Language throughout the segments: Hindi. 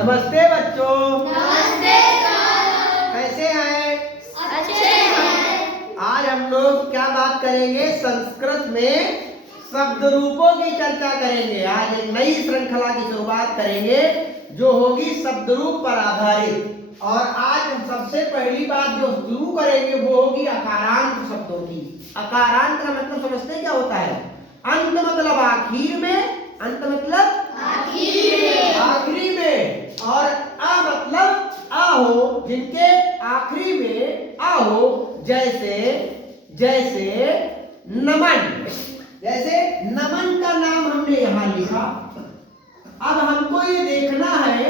नमस्ते बच्चों। नमस्ते सर। कैसे हैं? अच्छे हैं। आज हम लोग क्या बात करेंगे? संस्कृत में शब्द रूपों की चर्चा करेंगे। आज एक नई श्रृंखला की शुरुआत करेंगे जो होगी शब्द रूप पर आधारित। और आज हम सबसे पहली बात जो शुरू करेंगे वो होगी अकारांत शब्दों की। अकारांत का मतलब समझते हैं क्या होता है? अंत मतलब आखिर में, अंत मतलब आखिरी में, और आ मतलब आ हो, जिनके आखिरी में आ हो। जैसे जैसे नमन, जैसे नमन का नाम हमने यहां लिखा। अब हमको ये देखना है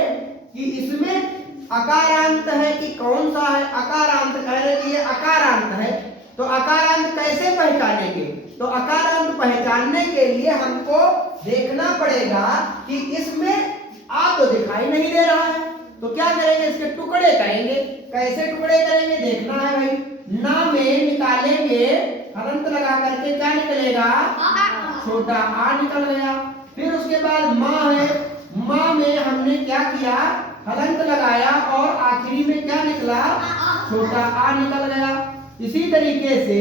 कि इसमें अकारांत है कि कौन सा है। अकारांत कह रहे कि ये अकारांत है, तो अकारांत कैसे पहचानेंगे? तो अकारांत पहचानने के लिए हमको देखना पड़ेगा कि इसमें आ तो दिखाई नहीं दे रहा है, तो क्या करेंगे? इसके टुकड़े करेंगे। कैसे टुकड़े करेंगे देखना है भाई। ना में निकालेंगे, हलंत लगा करके क्या निकलेगा? छोटा आ निकल गया। फिर उसके बाद माँ है, माँ में हमने क्या किया? हलंत लगाया और आखिरी में क्या निकला? छोटा आ निकल गया। इसी तरीके से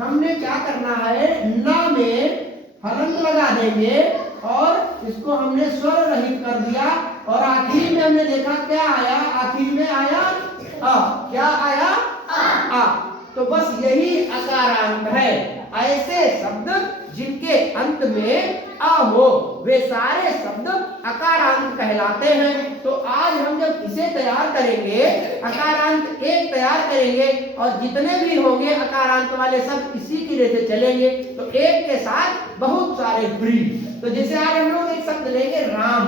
हमने क्या करना है? ना में हलंत लगा देंगे और इसको हमने स्वर रहित कर दिया और आखिरी में हमने देखा क्या आया? आखिरी में आया आ। क्या आया? आ। तो बस यही अकारांत है। ऐसे शब्द जिनके अंत में आ हो वे सारे शब्द अकारांत कहलाते हैं। तो आज हम जब इसे तैयार करेंगे, अकारांत एक तैयार करेंगे और जितने भी होंगे अकारांत वाले सब इसी की रेस से चलेंगे, तो एक के साथ बहुत सारे फ्री। तो जैसे आज हम लोग एक शब्द लेंगे राम।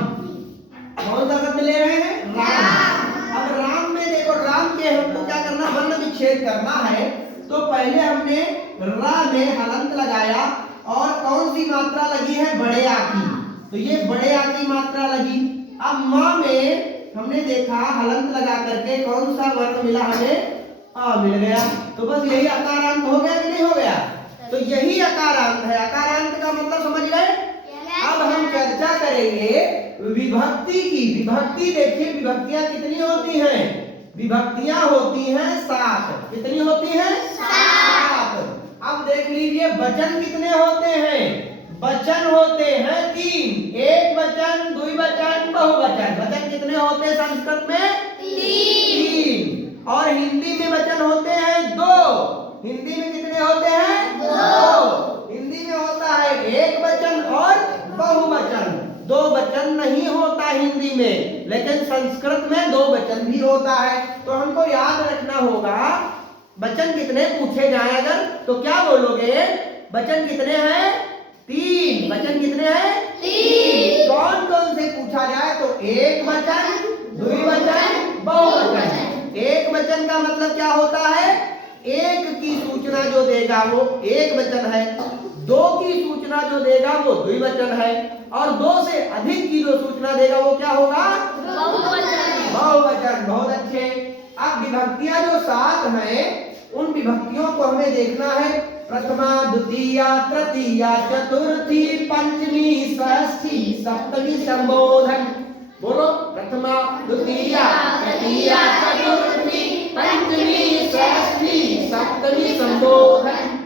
कौन सा शब्द ले रहे हैं? राम। अब राम में देखो, राम के हमको क्या करना? वर्ण विच्छेद करना है। तो पहले हमने रा में हलंत लगाया और कौन सी मात्रा लगी है? बड़े आ की। तो ये बड़े आ की मात्रा लगी। अब माँ में हमने देखा हलंत लगा करके कौन सा वर्ण मिला हमें? आ मिल गया। तो बस यही अकारांत हो गया कि नहीं हो गया? तो यही अकारांत है। अकारांत का मतलब समझ गए? अब हम चर्चा करेंगे विभक्ति की। विभक्ति देखिए, विभक्तियां कितनी होती हैं? विभक्तियां होती हैं 7। कितनी होती हैं? 7। अब देख लीजिए वचन कितने होते हैं? वचन होते हैं 3। एक वचन, द्विवचन, बहुवचन। वचन कितने होते हैं संस्कृत में? 3। और हिंदी में वचन होते हैं 2। हिंदी में कितने होते हैं? 2। हिंदी में होता है एक वचन और बहुवचन। 2 वचन नहीं होता हिंदी में, लेकिन संस्कृत में 2 वचन भी होता है। तो हमको याद रखना होगा वचन कितने पूछे जाए अगर, तो क्या बोलोगे? वचन कितने हैं? 3। वचन कितने हैं? 3। कौन कौन से पूछा जाए? तो एक वचन, द्विवचन, बहुवचन। एक वचन का मतलब क्या होता है? एक की सूचना जो देगा वो एक वचन है। 2 की सूचना जो देगा वो द्विवचन है। और 2 से अधिक की जो सूचना देगा वो क्या होगा? बहुवचन। बहुत अच्छे। अब विभक्तियां जो 7 हैं उन विभक्तियों को हमें देखना है। प्रथमा, द्वितीया, तृतीया, चतुर्थी, पंचमी, षष्ठी, सप्तमी, संबोधन। बोलो। प्रथमा, द्वितीया, तृतीया, चतुर्थी, पंचमी, षष्ठी, सप्तमी, संबोधन।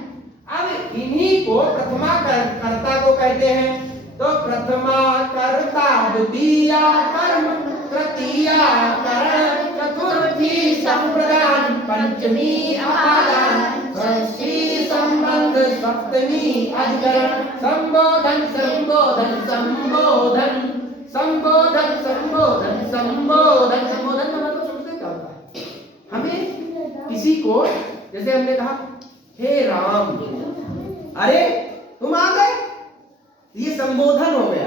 अब इन्हीं को प्रथमा कर्ता को कहते हैं। तो प्रथमा कर्ता, द्वितीया कर्म, तृतीया करण, चतुर्थी संप्रदान, पंचमी अपादान, षष्ठी संबंध, सप्तमी अधिकरण। संबोधन संबोधन संबोधन संबोधन संबोधन संबोधन। संबोधन का मतलब समझते क्या होता है? हमें किसी को, जैसे हमने कहा हे राम, अरे तुम आ गए, ये संबोधन हो गया।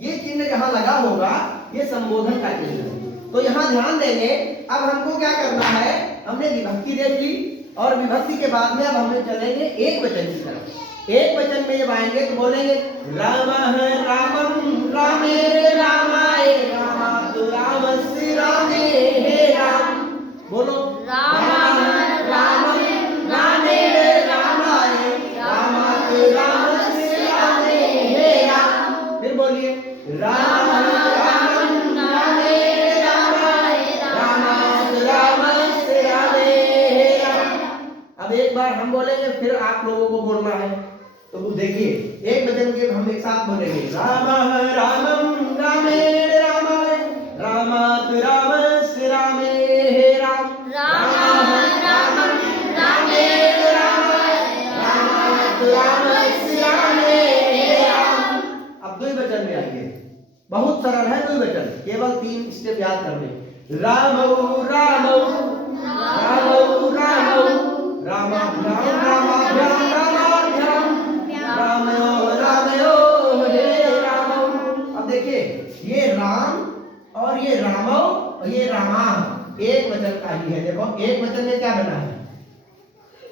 ये चिन्ह जहां लगा होगा ये संबोधन का चिन्ह है। तो यहां ध्यान देंगे। अब हमको क्या करना है? हमने विभक्ति देख ली और विभक्ति के बाद में अब हम चलेंगे एक वचन की तरफ। एक वचन में जब आएंगे तो बोलेंगे रामः रामं रामेण रामाय रामातु रामस्य रामे हे राम। बोलो। रामः रामं रामेण रामाय रामातु रामस्य रामे हे राम। फिर बोलिए रामः रामं रामेण बार हम बोलेंगे फिर आप लोगों को बोलना है। तो देखिए एक वचन के हम एक साथ बोलेंगे, रामः रामं रामेण रामाय रामात् रामस्य रामे राम। रामः रामं रामेण रामाय रामात् रामस्य रामे राम। अब दो वचन में आइए, बहुत सरल है दो वचन, केवल 3 स्टेप याद करने। रामौ रामौ रामौ रामौ रामाभ्याम रामाभ्याम रामाभ्याम रामयो रामयो हे रामौ। अब देखिए ये राम और ये रामौ और ये रामा एक वचन का ही है। देखो एक वचन में क्या बना है,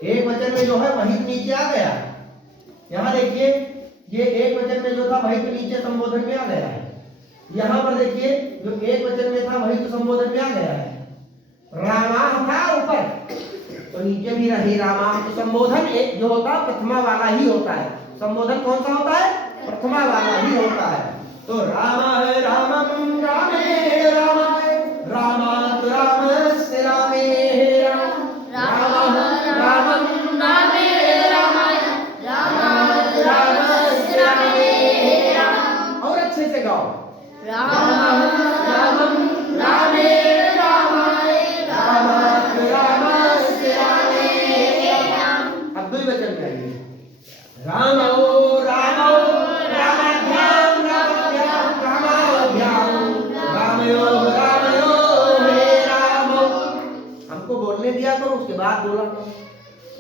एक वचन में जो है वही तो नीचे आ गया। यहाँ देखिए ये एक वचन में जो था वही तो नीचे संबोधन में आ गया है। यहाँ पर देखिए जो एक वचन में था वही तो संबोधन में आ गया है। रामा था ऊपर तो नीचे भी रहे रामा। तो संबोधन एक जो होता है प्रथमा वाला ही होता है। संबोधन कौन सा होता है, प्रथमा वाला ही होता है। तो रामः रामं रामेण रामाय रामात् रामस्य रामे राम। रामः रामं रामेण रामाय रामात् रामस्य रामे राम। और अच्छे से गाओ, रामः रामं रामेण रामाय रामात् रामस्य रामे राम। अब दो वचन में आइए, रामौ रामौ रामाभ्याम रामाभ्याम रामाभ्याम रामयो रामयो हे रामौ। हमको बोलने दिया करो उसके बाद बोला करो।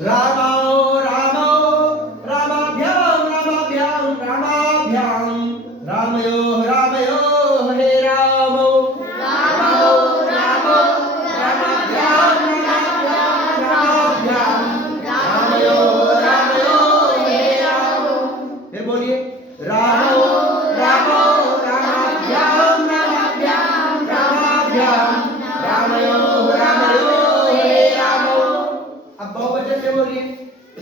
रामौ रामौ रामाभ्याम रामाभ्याम रामाभ्याम रामयो रामयो हे रामौ। रामौ रामौ रामाभ्याम रामाभ्याम रामाभ्याम रामयो रामयो हे रामौ। फिर बोलिए, रामौ रामौ रामाभ्याम रामाभ्याम रामाभ्याम रामयो रामयो हे रामौ। अब बहुवचन में बोलिए,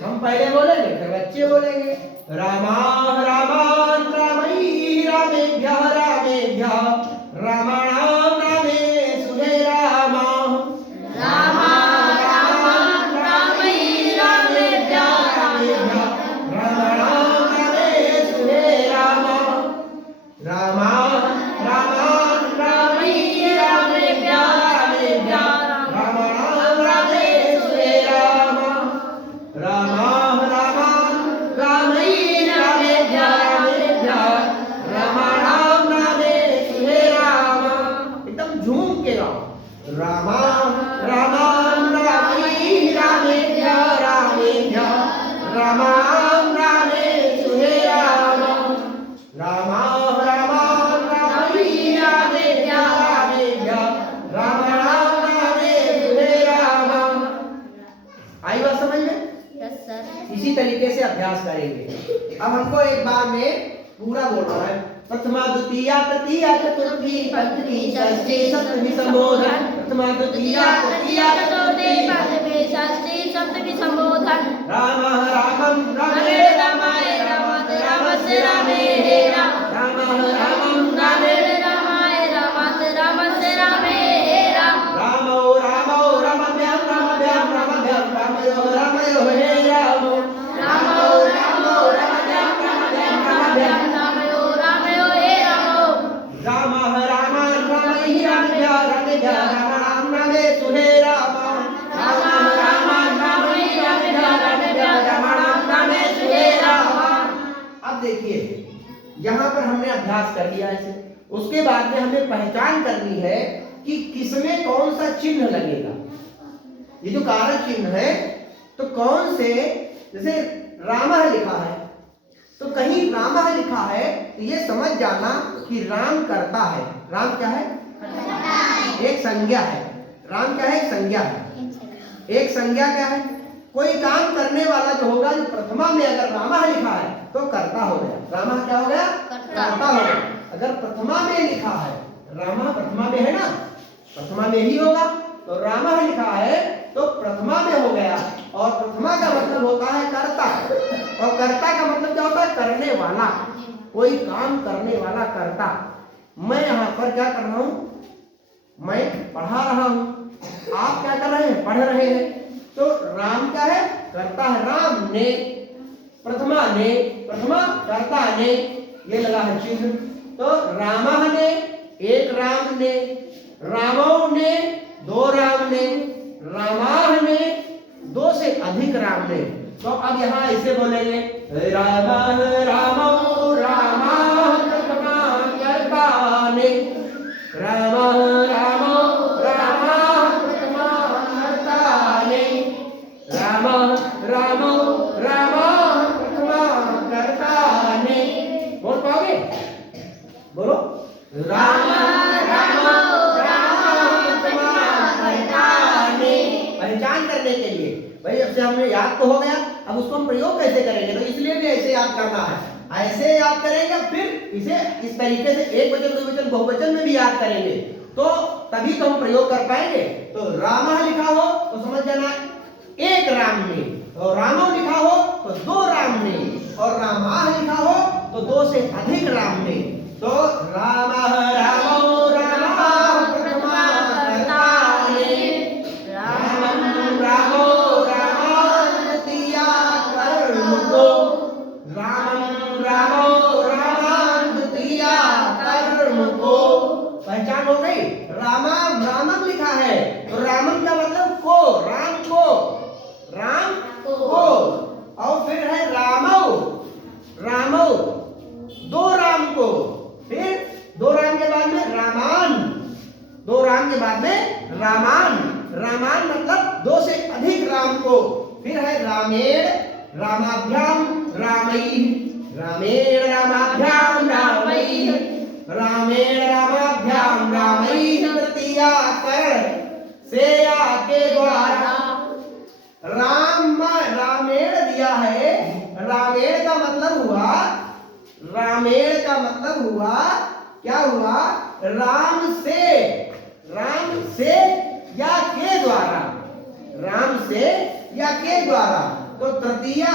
हम पहले बोलेंगे फिर बच्चे बोलेंगे। रामाः रामान् रामैः रामेभ्यः रामेभ्यः रामाणां रामेषु हे रामाः। रामः रामं रामैः रामेभ्यः रामेभ्यः रामाणां रामेषु हे रामाः। रामाः रामान् रामैः रामेभ्यः रामेभ्यः रामाणां रामेषु हे रामाः। रामाः रामान् रामैः रामेभ्यः रामेभ्यः रामाणां रामेषु हे रामाः। एकदम झूम के गाओ, रामाः रामान् रामैः रामेभ्यः रामेभ्यः रामाणां रामेषु हे रामाः। रामाः रामान् रामैः रामेभ्यः रामेभ्यः रामाणां रामेषु हे रामाः। आई बात समझ में? Yes sir. इसी तरीके से अभ्यास करेंगे। अब हमको एक बार में पूरा बोलना है। प्रथमा द्वितीया तृतीया चतुर्थी पंचमी षष्ठी सप्तमी संबोधन। प्रथमा द्वितीया तृतीया चतुर्थी पंचमी षष्ठी सप्तमी संबोधन। रामः रामं रामेण रामाय रामात् रामस्य रामे राम। रामः रामं रामेण रामाय रामात् रामस्य रामे राम। रामौ रामौ रामाभ्यां रामाभ्यां रामाभ्यां रामयो रामयो हे रामौ। रामौ रामौ रामाभ्यां रामाभ्यां रामाभ्यां रामयो रामयो हे रामौ। रामः रामान् रामैः रामेभ्यः रामेभ्यः रामाणां रामेषु हे रामः। रामः रामान् रामैः रामेभ्यः रामेभ्यः रामाणां रामेषु हे रामः। अब देखिए यहाँ पर हमने अभ्यास कर लिया इसे। उसके बाद में हमें पहचान करनी है कि किसमें कौन सा चिन्ह लगेगा। ये जो कारक चिन्ह है तो कौन से, जैसे रामः लिखा है तो कहीं रामः लिखा है तो ये समझ जाना कि राम करता है। राम क्या है, एक संज्ञा है। राम क्या है, एक संज्ञा है। एक संज्ञा क्या है, कोई काम करने वाला जो होगा, जो प्रथमा में अगर रामः लिखा है तो कर्ता हो गया। रामः क्या हो गया, कर्ता हो गया। अगर प्रथमा में लिखा है, रामः प्रथमा में है ना, प्रथमा में ही होगा, तो रामः लिखा है तो प्रथमा में हो गया। और प्रथमा का मतलब होता है कर्ता, और कर्ता का मतलब क्या होता है, करने वाला, कोई काम करने वाला कर्ता। मैं यहाँ पर क्या कर रहा हूँ, मैं पढ़ा रहा हूँ, आप क्या कर रहे हैं, पढ़ रहे हैं। तो राम क्या है, करता है राम ने, प्रथमा ने, प्रथमा कर्ता ने, ये लगा है चिन्ह। तो रामः ने एक राम ने, रामौ ने दो राम ने, रामाह ने दो से अधिक राम ने। तो अब यहाँ ऐसे बोलेंगे रामः रामौ रामाः प्रथमा कर्ता ने, रामः रामौ रामाः प्रथमा कर्ता ने, रामः रामौ रामाः प्रथमा कर्ता ने। बोल पाओगे? बोलो राम पहचान करने के लिए भाई अब से हमने याद तो हो गया, अब उसको हम प्रयोग कैसे करेंगे? तो इसलिए भी ऐसे याद करना है, ऐसे याद करेंगे, फिर इसे इस तरीके से एक वचन दो वचन बहुवचन में भी याद करेंगे, तो तभी तो हम प्रयोग कर पाएंगे। तो रामः लिखा हो तो समझ जाना एक राम ने, और रामौ लिखा हो तो दो राम ने, और रामाह लिखा हो तो दो से अधिक राम ने। तो रामः रामौ रामाः प्रथमा कर्ता ने, रामं रामौ रामाः तृतीया कर्मको, रामं रामौ रामाः तृतीया कर्मको। पहचान हो गई? रामम रामम लिखा है तो रामम का मतलब को, राम को, राम को, और फिर है रामौ, रामौ दो राम को, फिर दो राम के बाद में रामान, दो राम के बाद में रामान, रामान मतलब दो से अधिक राम को, फिर है रामेण रामाभ्याम रामैः, रामेण रामाभ्याम रामैः, रामेण रामाभ्याम रामैः तृतीया करण से या के द्वारा। राम रामेण दिया है, रामेण का मतलब हुआ, रामेण का मतलब हुआ क्या हुआ? राम से या के द्वारा, राम से या के द्वारा। तो तृतीया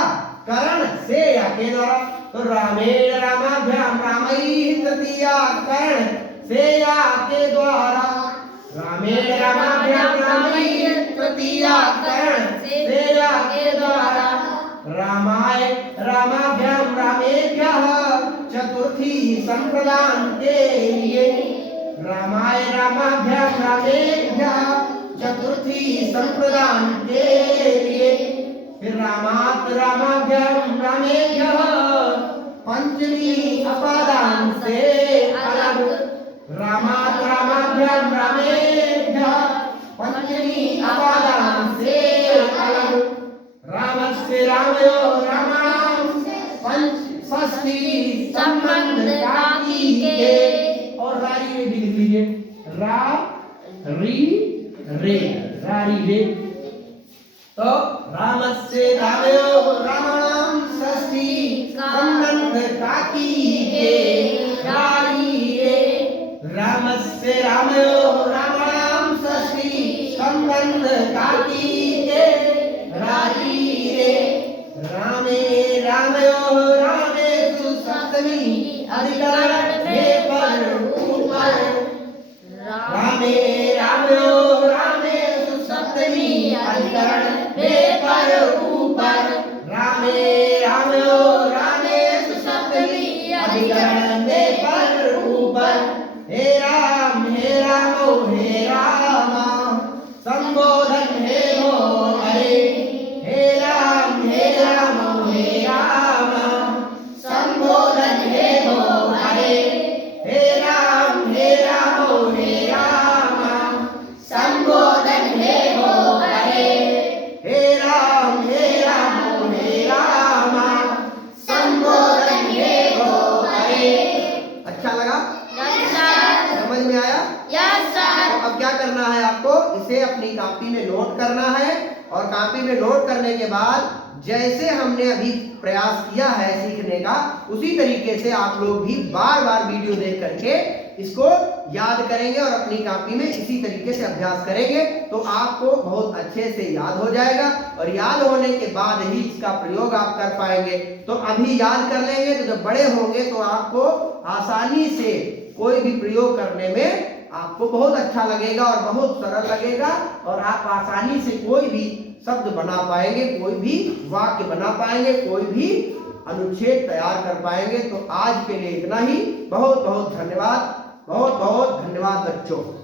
करण से या के द्वारा, तो रामेण रामाभ्याम रामैः तृतीया करण से या के द्वारा, रामेण रामाभ्याम रामैः तृतीया करण से या के द्वारा, रामाय रामाभ्याम रामेभ्यः चतुर्थी संप्रदान के लिए, रामाय रामाभ्याम रामेभ्यः चतुर्थी संप्रदान के लिए, फिर रामात रामाभ्याम रामेभ्यः पंचमी अपादान से अलग, रामात रामाभ्याम रामेभ्यः पंचमी अपादान से अलग, रामस्य रामयोः रामाणां षष्ठी संबंध ताकी के। और रारी रे भी लिख लीजिए, रा री रे, रारी रे। तो रामस्य रामयोः रामाणां षष्ठी संबंध ताकी के, रारी रे, रामस्य रामयोः रामाणां षष्ठी संबंध ताकी के, रारी रे, रामे रामयोः रामेषु सप्तमी अधिकरण में पर ऊपर, रामे रामयोः रामेषु सप्तमी अधिकरण में पर ऊपर, रामे रामयोः रामेषु सप्तमी अधिकरण में पर ऊपर, हे राम हे रामा संबोधन हे हो हरे, हे राम हे रामा संबोधन हे हो हरे, हे राम हे रामा संबोधन हे हो हरे, हे राम हे रामा संबोधन हे हो हरे। अच्छा लगा? समझ में आया? तो अब क्या करना है आपको? इसे अपनी कॉपी में नोट करना है, और कॉपी में नोट करने के बाद जैसे हमने अभी प्रयास किया है सीखने का, उसी तरीके से आप लोग भी बार बार वीडियो देख करके इसको याद करेंगे और अपनी कॉपी में इसी तरीके से अभ्यास करेंगे, तो आपको बहुत अच्छे से याद हो जाएगा, और याद होने के बाद ही इसका प्रयोग आप कर पाएंगे। तो अभी याद कर लेंगे तो जब बड़े होंगे तो आपको आसानी से कोई भी प्रयोग करने में आपको बहुत अच्छा लगेगा और बहुत सरल लगेगा, और आप आसानी से कोई भी शब्द बना पाएंगे, कोई भी वाक्य बना पाएंगे, कोई भी अनुच्छेद तैयार कर पाएंगे। तो आज के लिए इतना ही। बहुत बहुत धन्यवाद, बहुत बहुत धन्यवाद बच्चों।